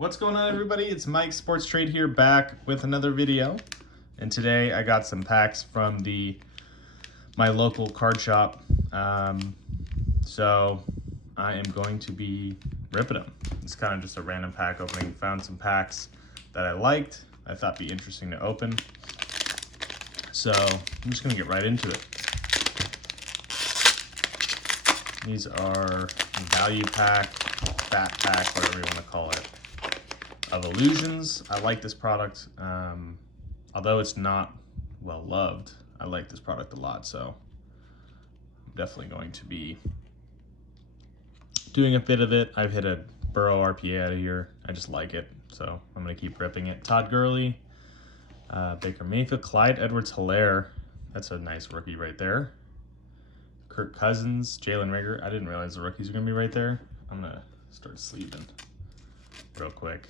What's going on, everybody? It's Mike Sports Trade here, back with another video. And today I got some packs from my local card shop. So I am going to be ripping them. It's kind of just a random pack opening. Found some packs that I liked, I thought be interesting to open. So I'm just gonna get right into it. These are value pack, fat pack, whatever you want to call it, of Illusions. I like this product. Although it's not well loved, I like this product a lot, so I'm definitely going to be doing a bit of it. I've hit a Burrow RPA out of here. I just like it, so I'm going to keep ripping it. Todd Gurley, Baker Mayfield, Clyde Edwards-Helaire. That's a nice rookie right there. Kirk Cousins, Jalen Reagor. I didn't realize the rookies were going to be right there. I'm going to start sleeving real quick.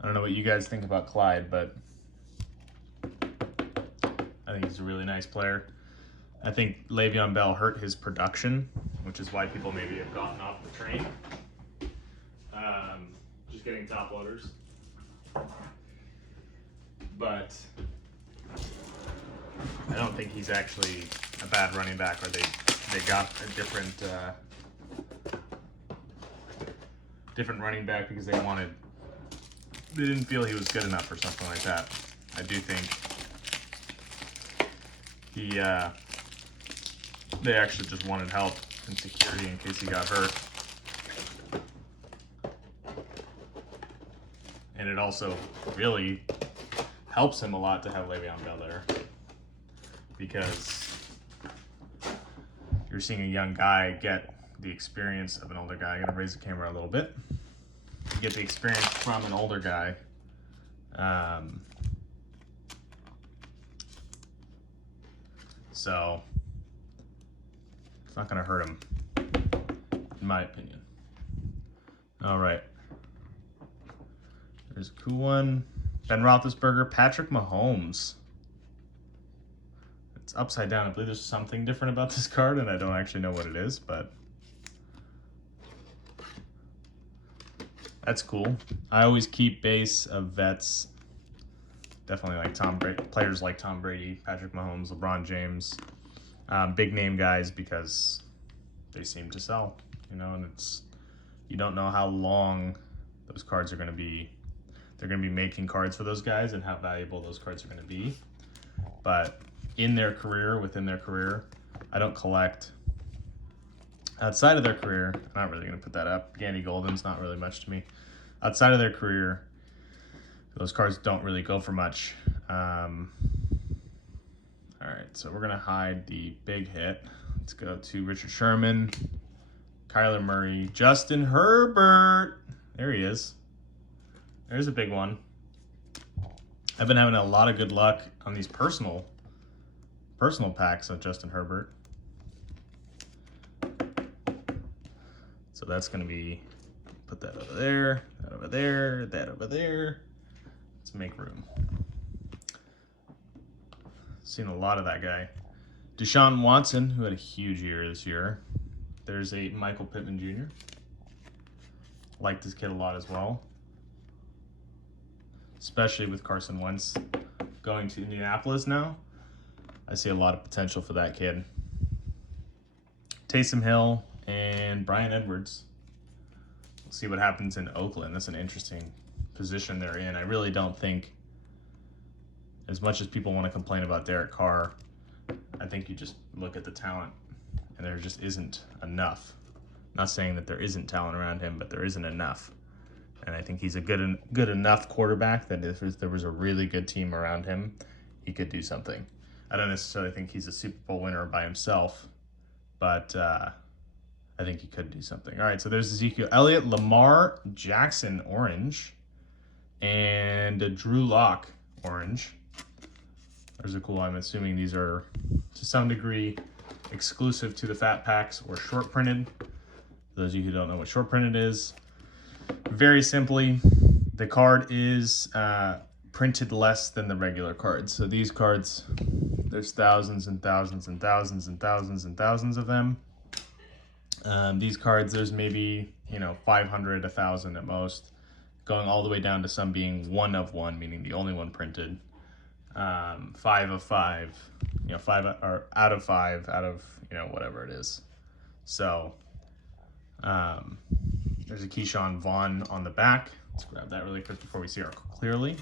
I don't know what you guys think about Clyde, but I think he's a really nice player. I think Le'Veon Bell hurt his production, which is why people maybe have gotten off the train. Just getting top loaders. But I don't think he's actually a bad running back, or they got a different running back because they didn't feel he was good enough or something like that. I do think they actually just wanted help and security in case he got hurt. And it also really helps him a lot to have Le'Veon Bell there, because you're seeing a young guy get the experience of an older guy. I'm gonna raise the camera a little bit. You get the experience from an older guy. So it's not gonna hurt him, in my opinion. All right. There's a cool one. Ben Roethlisberger, Patrick Mahomes. It's upside down. I believe there's something different about this card, and I don't actually know what it is, but that's cool. I always keep base of vets. Definitely like Tom Brady, players like Tom Brady, Patrick Mahomes, LeBron James, big name guys, because they seem to sell, and you don't know how long those cards are going to be. They're going to be making cards for those guys and how valuable those cards are going to be. But within their career, I don't collect. Outside of their career, I'm not really going to put that up. Gandy Golden's not really much to me. Outside of their career, those cards don't really go for much. All right, so we're going to hide the big hit. Let's go to Richard Sherman, Kyler Murray, Justin Herbert. There he is. There's a big one. I've been having a lot of good luck on these personal packs of Justin Herbert. So that's going to be, put that over there, that over there, that over there. Let's make room. Seen a lot of that guy. Deshaun Watson, who had a huge year this year. There's a Michael Pittman Jr. Like this kid a lot as well, especially with Carson Wentz going to Indianapolis now. I see a lot of potential for that kid. Taysom Hill and Bryan Edwards. We'll see what happens in Oakland. That's an interesting position they're in. I really don't think, as much as people want to complain about Derek Carr, I think you just look at the talent and there just isn't enough. Not saying that there isn't talent around him, but there isn't enough. And I think he's a good enough quarterback that if there was a really good team around him, he could do something. I don't necessarily think he's a Super Bowl winner by himself, but I think he could do something. All right, so there's Ezekiel Elliott, Lamar Jackson orange, and a Drew Lock orange. There's a cool, I'm assuming these are to some degree exclusive to the fat packs or short printed. For those of you who don't know what short printed is, very simply, the card is printed less than the regular cards. So these cards, there's thousands and thousands and thousands and thousands and thousands of them. These cards, there's maybe, 500, 1,000 at most, going all the way down to some being 1 of 1, meaning the only one printed. 5 of 5, 5 or out of 5, out of, whatever it is. So there's a Keyshawn Vaughn on the back. Let's grab that really quick before we see our clearly.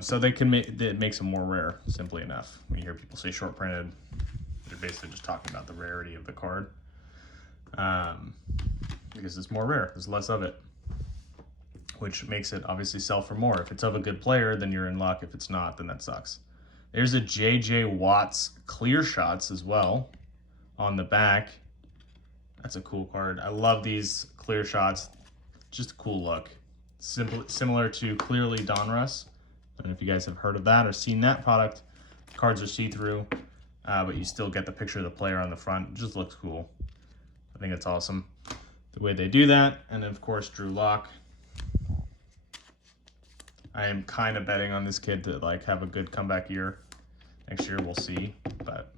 So they can it makes them more rare, simply enough. When you hear people say short printed, they're basically just talking about the rarity of the card. Because it's more rare, there's less of it, which makes it obviously sell for more. If it's of a good player, then you're in luck. If it's not, then that sucks. There's a J.J. Watts clear shots as well on the back. That's a cool card. I love these clear shots. Just a cool look. Similar to Clearly Donruss. I don't know if you guys have heard of that or seen that product. Cards are see-through, but you still get the picture of the player on the front. It just looks cool. I think it's awesome the way they do that. And of course, Drew Lock. I am kind of betting on this kid to have a good comeback year. Next year, we'll see, but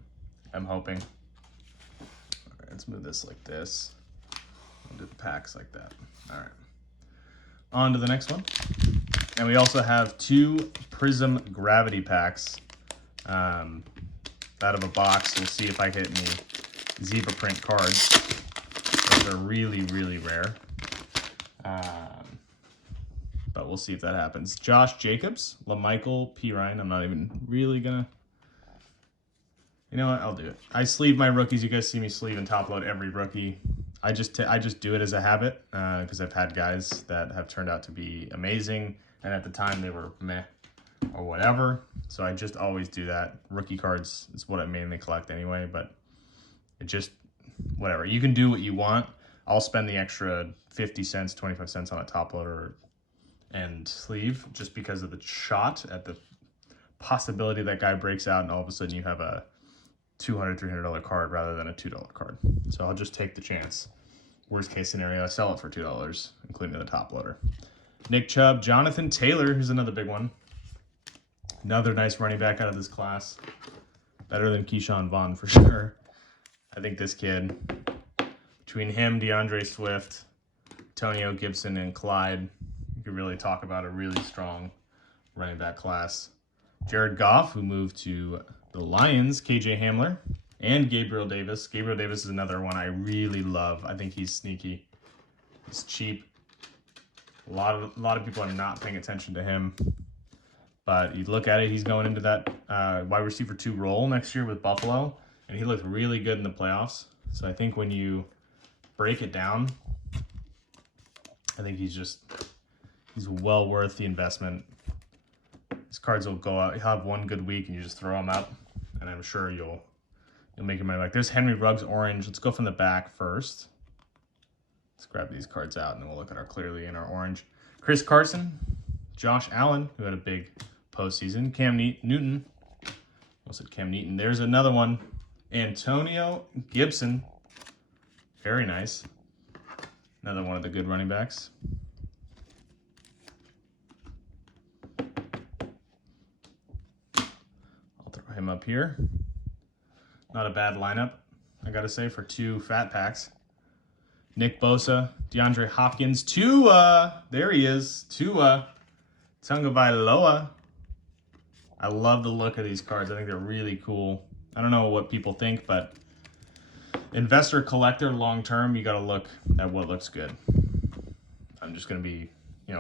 I'm hoping. All right, let's move this like this. We'll do the packs like that. All right. On to the next one. And we also have 2 Prism Gravity packs out of a box. We'll see if I hit any zebra print cards. Those are really, really rare. But we'll see if that happens. Josh Jacobs, LaMichael Pirine. I'm not even really gonna. You know what? I'll do it. I sleeve my rookies. You guys see me sleeve and top load every rookie. I just do it as a habit because I've had guys that have turned out to be amazing, and at the time they were meh or whatever. So I just always do that. Rookie cards is what I mainly collect anyway, but it just whatever. You can do what you want. I'll spend the extra 50 cents, 25 cents on a top loader and sleeve just because of the shot at the possibility that guy breaks out and all of a sudden you have a $200, $300 card rather than a $2 card. So I'll just take the chance. Worst case scenario, I sell it for $2, including the top loader. Nick Chubb, Jonathan Taylor, who's another big one. Another nice running back out of this class. Better than Keyshawn Vaughn for sure. I think this kid, between him, DeAndre Swift, Antonio Gibson, and Clyde, you could really talk about a really strong running back class. Jared Goff, who moved to the Lions, KJ Hamler, and Gabriel Davis. Gabriel Davis is another one I really love. I think he's sneaky. He's cheap. A lot of people are not paying attention to him. But you look at it, he's going into that wide receiver 2 role next year with Buffalo, and he looked really good in the playoffs. So I think when you break it down, I think he's well worth the investment. His cards will go out. He'll have one good week, and you just throw them up, and I'm sure you'll make your money back. There's Henry Ruggs orange. Let's go from the back first. Let's grab these cards out, and then we'll look at our clearly and our orange. Chris Carson, Josh Allen, who had a big postseason. Cam Newton. I said Cam Newton. There's another one. Antonio Gibson. Very nice. Another one of the good running backs. I'll throw him up here. Not a bad lineup, I gotta say, for 2 fat packs. Nick Bosa, DeAndre Hopkins, Tua. There he is. Tua Tagovailoa. I love the look of these cards. I think they're really cool. I don't know what people think, but investor, collector, long term, you got to look at what looks good. I'm just going to be,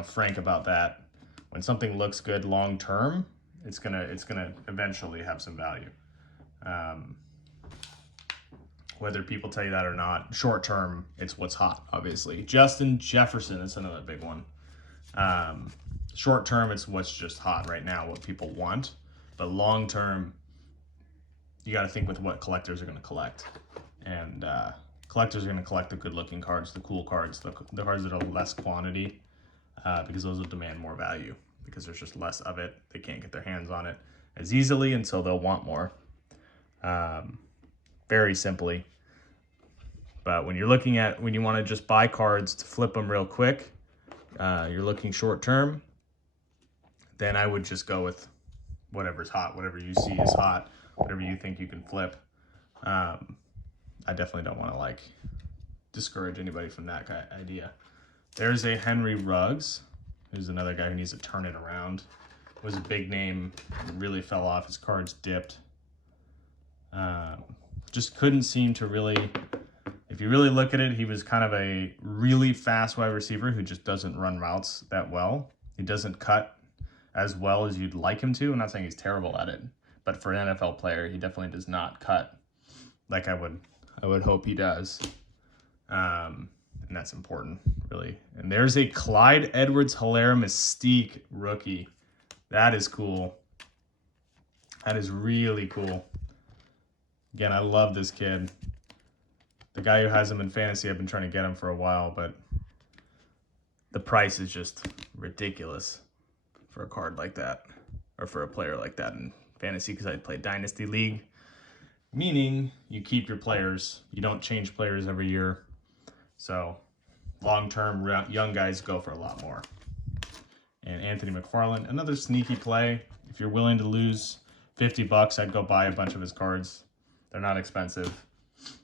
frank about that. When something looks good long term, it's gonna eventually have some value. Whether people tell you that or not, short term, it's what's hot, obviously. Justin Jefferson is another big one. Short term, it's what's just hot right now, what people want. But long term, you got to think with what collectors are going to collect. And collectors are going to collect the good-looking cards, the cool cards, the cards that are less quantity, because those will demand more value because there's just less of it. They can't get their hands on it as easily, and so they'll want more. Very simply. But when you want to just buy cards to flip them real quick, you're looking short term, then I would just go with whatever's hot, whatever you see is hot, whatever you think you can flip. I definitely don't want to like discourage anybody from that idea. There's a Henry Ruggs, who's another guy who needs to turn it around. Was a big name, really fell off. His cards dipped. Just couldn't seem to really, if you really look at it, he was kind of a really fast wide receiver who just doesn't run routes that well. He doesn't cut as well as you'd like him to. I'm not saying he's terrible at it, but for an NFL player, he definitely does not cut like I would hope he does. And that's important, really. And there's a Clyde Edwards-Helaire Mystique rookie. That is cool. That is really cool. Again, I love this kid. The guy who has him in fantasy, I've been trying to get him for a while, but the price is just ridiculous for a card like that, or for a player like that in fantasy, because I play Dynasty League, meaning you keep your players. You don't change players every year. So long-term, young guys go for a lot more. And Anthony Mcfarlane, another sneaky play. If you're willing to lose $50, I'd go buy a bunch of his cards. They're not expensive.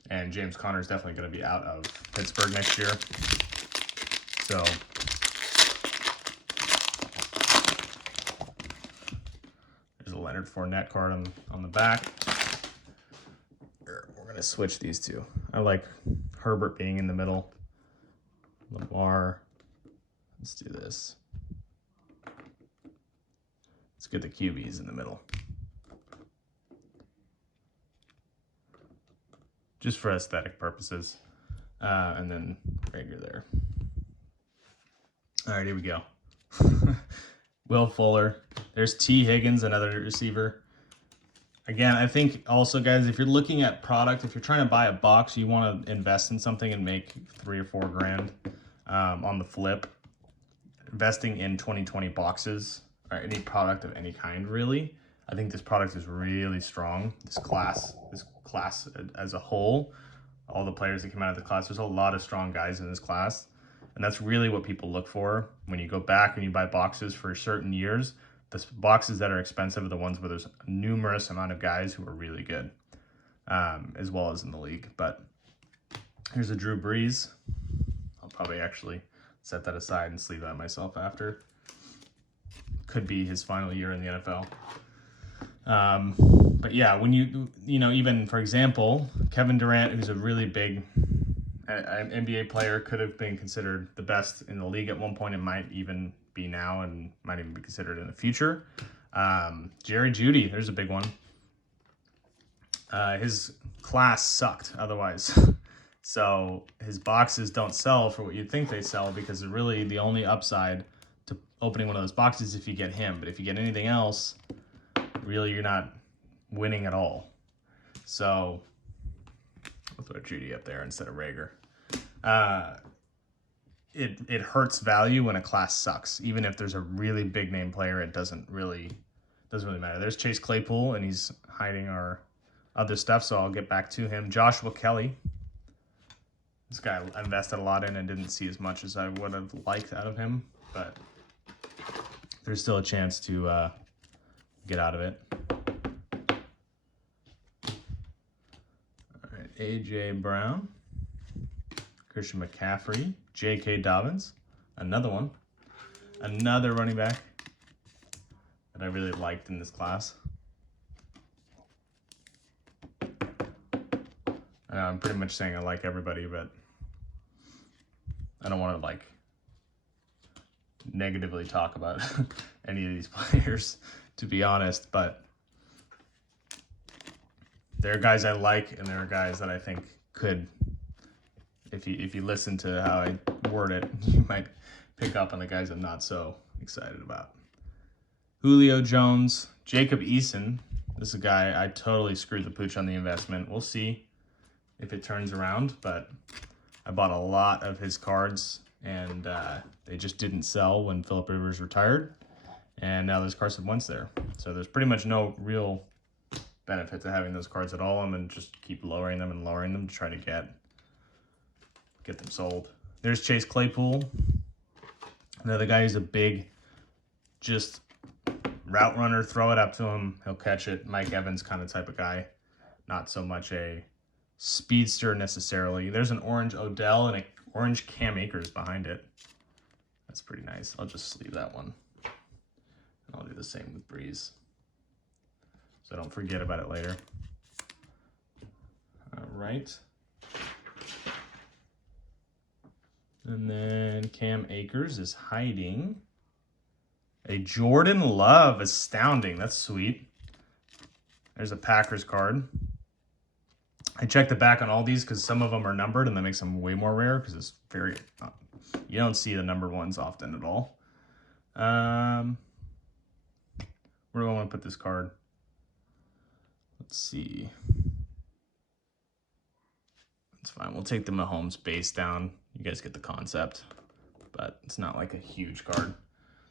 And James Conner's definitely going to be out of Pittsburgh next year. So there's a Leonard Fournette card on the back. We're going to switch these two. I like Herbert being in the middle. Lamar. Let's do this. Let's get the QBs in the middle. Just for aesthetic purposes. And then Rager there. All right, here we go. Will Fuller. There's T. Higgins, another receiver. Again, I think also, guys, if you're looking at product, if you're trying to buy a box, you want to invest in something and make $3 or $4 grand on the flip. Investing in 2020 boxes or any product of any kind, really. I think this product is really strong. This class as a whole, all the players that came out of the class, there's a lot of strong guys in this class. And that's really what people look for when you go back and you buy boxes for certain years. The boxes that are expensive are the ones where there's a numerous amount of guys who are really good, as well as in the league. But here's a Drew Brees. I'll probably actually set that aside and sleeve that myself after. Could be his final year in the NFL. But yeah, when you know, even for example, Kevin Durant, who's a really big NBA player, could have been considered the best in the league at one point. It might even be now and might even be considered in the future. Jerry Jeudy, there's a big one. His class sucked otherwise. So his boxes don't sell for what you'd think they sell, because really the only upside to opening one of those boxes is if you get him. But if you get anything else, really you're not winning at all. So we'll throw Jeudy up there instead of Rager. It hurts value when a class sucks. Even if there's a really big name player, it doesn't really matter. There's Chase Claypool, and he's hiding our other stuff, so I'll get back to him. Joshua Kelly. This guy I invested a lot in and didn't see as much as I would have liked out of him, but there's still a chance to get out of it. All right, A.J. Brown, Christian McCaffrey, J.K. Dobbins, another one, another running back that I really liked in this class. I know I'm pretty much saying I like everybody, but I don't want to like negatively talk about any of these players, to be honest, but there are guys I like, and there are guys that I think could, if you listen to how I word it, you might pick up on the guys I'm not so excited about. Julio Jones, Jacob Eason. This is a guy I totally screwed the pooch on the investment. We'll see if it turns around, but I bought a lot of his cards, and they just didn't sell when Phillip Rivers retired, and now those cards have once there. So there's pretty much no real benefit to having those cards at all. I'm going to just keep lowering them to try to get them sold. There's Chase Claypool, another guy who's a big, just route runner, throw it up to him, he'll catch it. Mike Evans kind of type of guy, not so much a speedster necessarily. There's an orange Odell and an orange Cam Akers behind it. That's pretty nice. I'll just sleeve that one. And I'll do the same with Brees, so I don't forget about it later. All right. And then Cam Akers is hiding a Jordan Love. Astounding. That's sweet. There's a Packers card. I checked the back on all these because some of them are numbered, and that makes them way more rare because it's very... you don't see the numbered ones often at all. Where do I want to put this card? Let's see. It's fine. We'll take the Mahomes base down. You guys get the concept, but it's not like a huge card,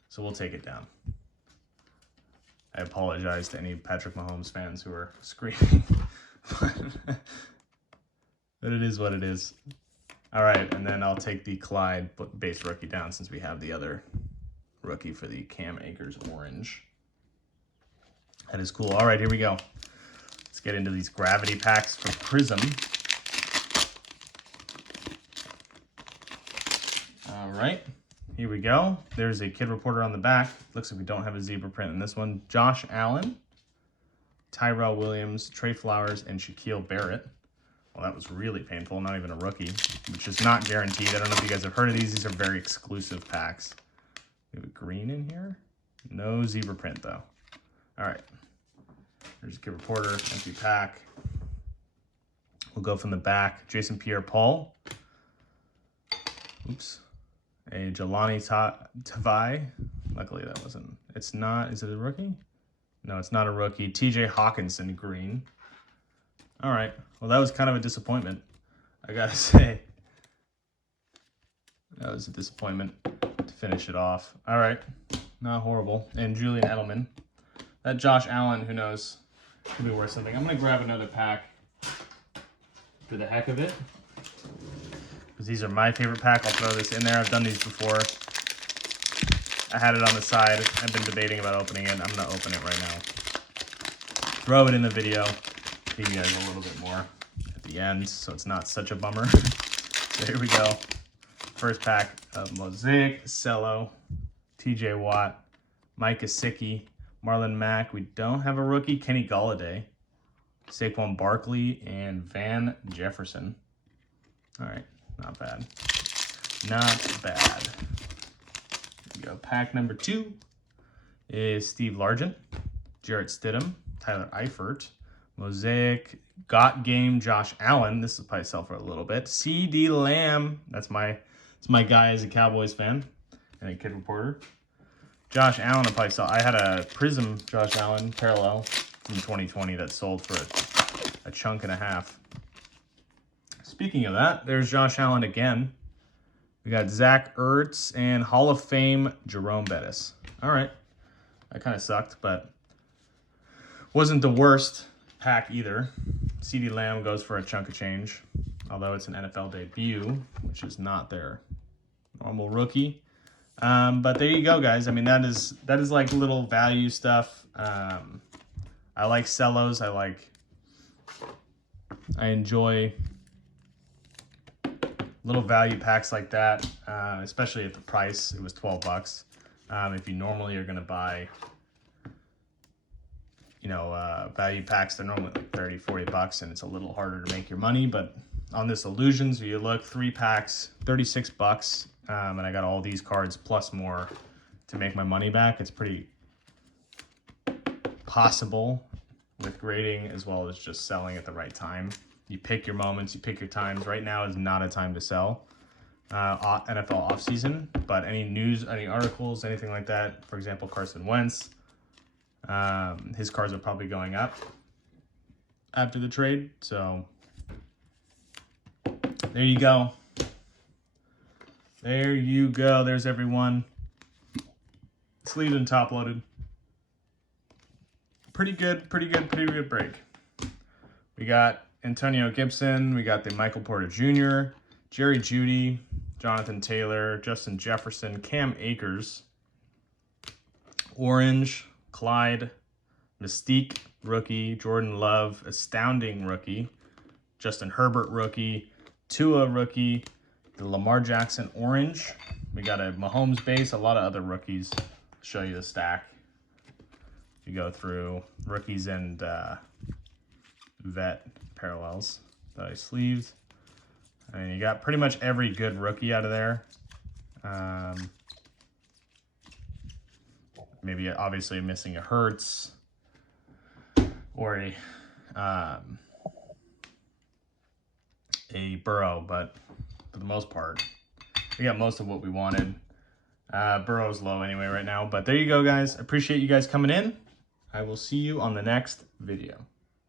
so we'll take it down. I apologize to any Patrick Mahomes fans who are screaming, but it is what it is. All right, and then I'll take the Clyde base rookie down since we have the other rookie for the Cam Akers orange. That is cool. All right, here we go. Let's get into these gravity packs for Prism. All right, here we go. There's a Kid Reporter on the back. Looks like we don't have a zebra print in this one. Josh Allen, Tyrell Williams, Trey Flowers, and Shaquille Barrett. Well, that was really painful. Not even a rookie, which is not guaranteed. I don't know if you guys have heard of these. These are very exclusive packs. We have a green in here. No zebra print, though. All right. There's a Kid Reporter, empty pack. We'll go from the back. Jason Pierre-Paul. Oops. A Jelani Tavai. Luckily, that wasn't. It's not. Is it a rookie? No, it's not a rookie. TJ Hawkinson, green. All right. Well, that was kind of a disappointment, I gotta say. That was a disappointment to finish it off. All right. Not horrible. And Julian Edelman. That Josh Allen, who knows, could be worth something. I'm going to grab another pack for the heck of it, because these are my favorite pack. I'll throw this in there. I've done these before. I had it on the side. I've been debating about opening it. I'm going to open it right now. Throw it in the video. Give you guys a little bit more at the end, so it's not such a bummer. So here we go. First pack of Mosaic, Cello, TJ Watt, Mike Gesicki, Marlon Mack. We don't have a rookie. Kenny Golladay, Saquon Barkley, and Van Jefferson. All right, not bad. Not bad. Here we go. Pack number 2 is Steve Largent, Jarrett Stidham, Tyler Eifert, Mosaic, Got Game, Josh Allen. This will probably sell for a little bit. CD Lamb. It's my guy as a Cowboys fan and a Kid Reporter. Josh Allen will probably sell. I had a Prism Josh Allen parallel from 2020 that sold for a chunk and a half. Speaking of that, there's Josh Allen again. We got Zach Ertz and Hall of Fame Jerome Bettis. All right. That kind of sucked, but wasn't the worst pack either. CeeDee Lamb goes for a chunk of change, although it's an NFL debut, which is not their normal rookie. But there you go, guys. I mean, that is like little value stuff. I like cellos. I enjoy little value packs like that, especially at the price. It was $12. If you normally are going to buy, value packs, they're normally like $30, $40, and it's a little harder to make your money. But on this Illusions, you look, 3 packs, $36, and I got all these cards plus more to make my money back. It's pretty possible with grading as well as just selling at the right time. You pick your moments, you pick your times. Right now is not a time to sell. NFL offseason, but any news, any articles, anything like that, for example, Carson Wentz, his cards are probably going up after the trade. So there you go. There you go. There's everyone. Sleeved and top loaded. Pretty good break. We got Antonio Gibson. We got the Michael Porter Jr., Jerry Jeudy, Jonathan Taylor, Justin Jefferson, Cam Akers, Orange, Clyde, Mystique, rookie, Jordan Love, astounding rookie, Justin Herbert rookie, Tua rookie, the Lamar Jackson orange. We got a Mahomes base, a lot of other rookies. I'll show you the stack. You go through rookies and vet parallels that I sleeved. I mean, you got pretty much every good rookie out of there. Maybe obviously missing a Hurts or a Burrow, but for the most part, we got most of what we wanted. Burrow's low anyway right now, but there you go, guys. Appreciate you guys coming in. I will see you on the next video.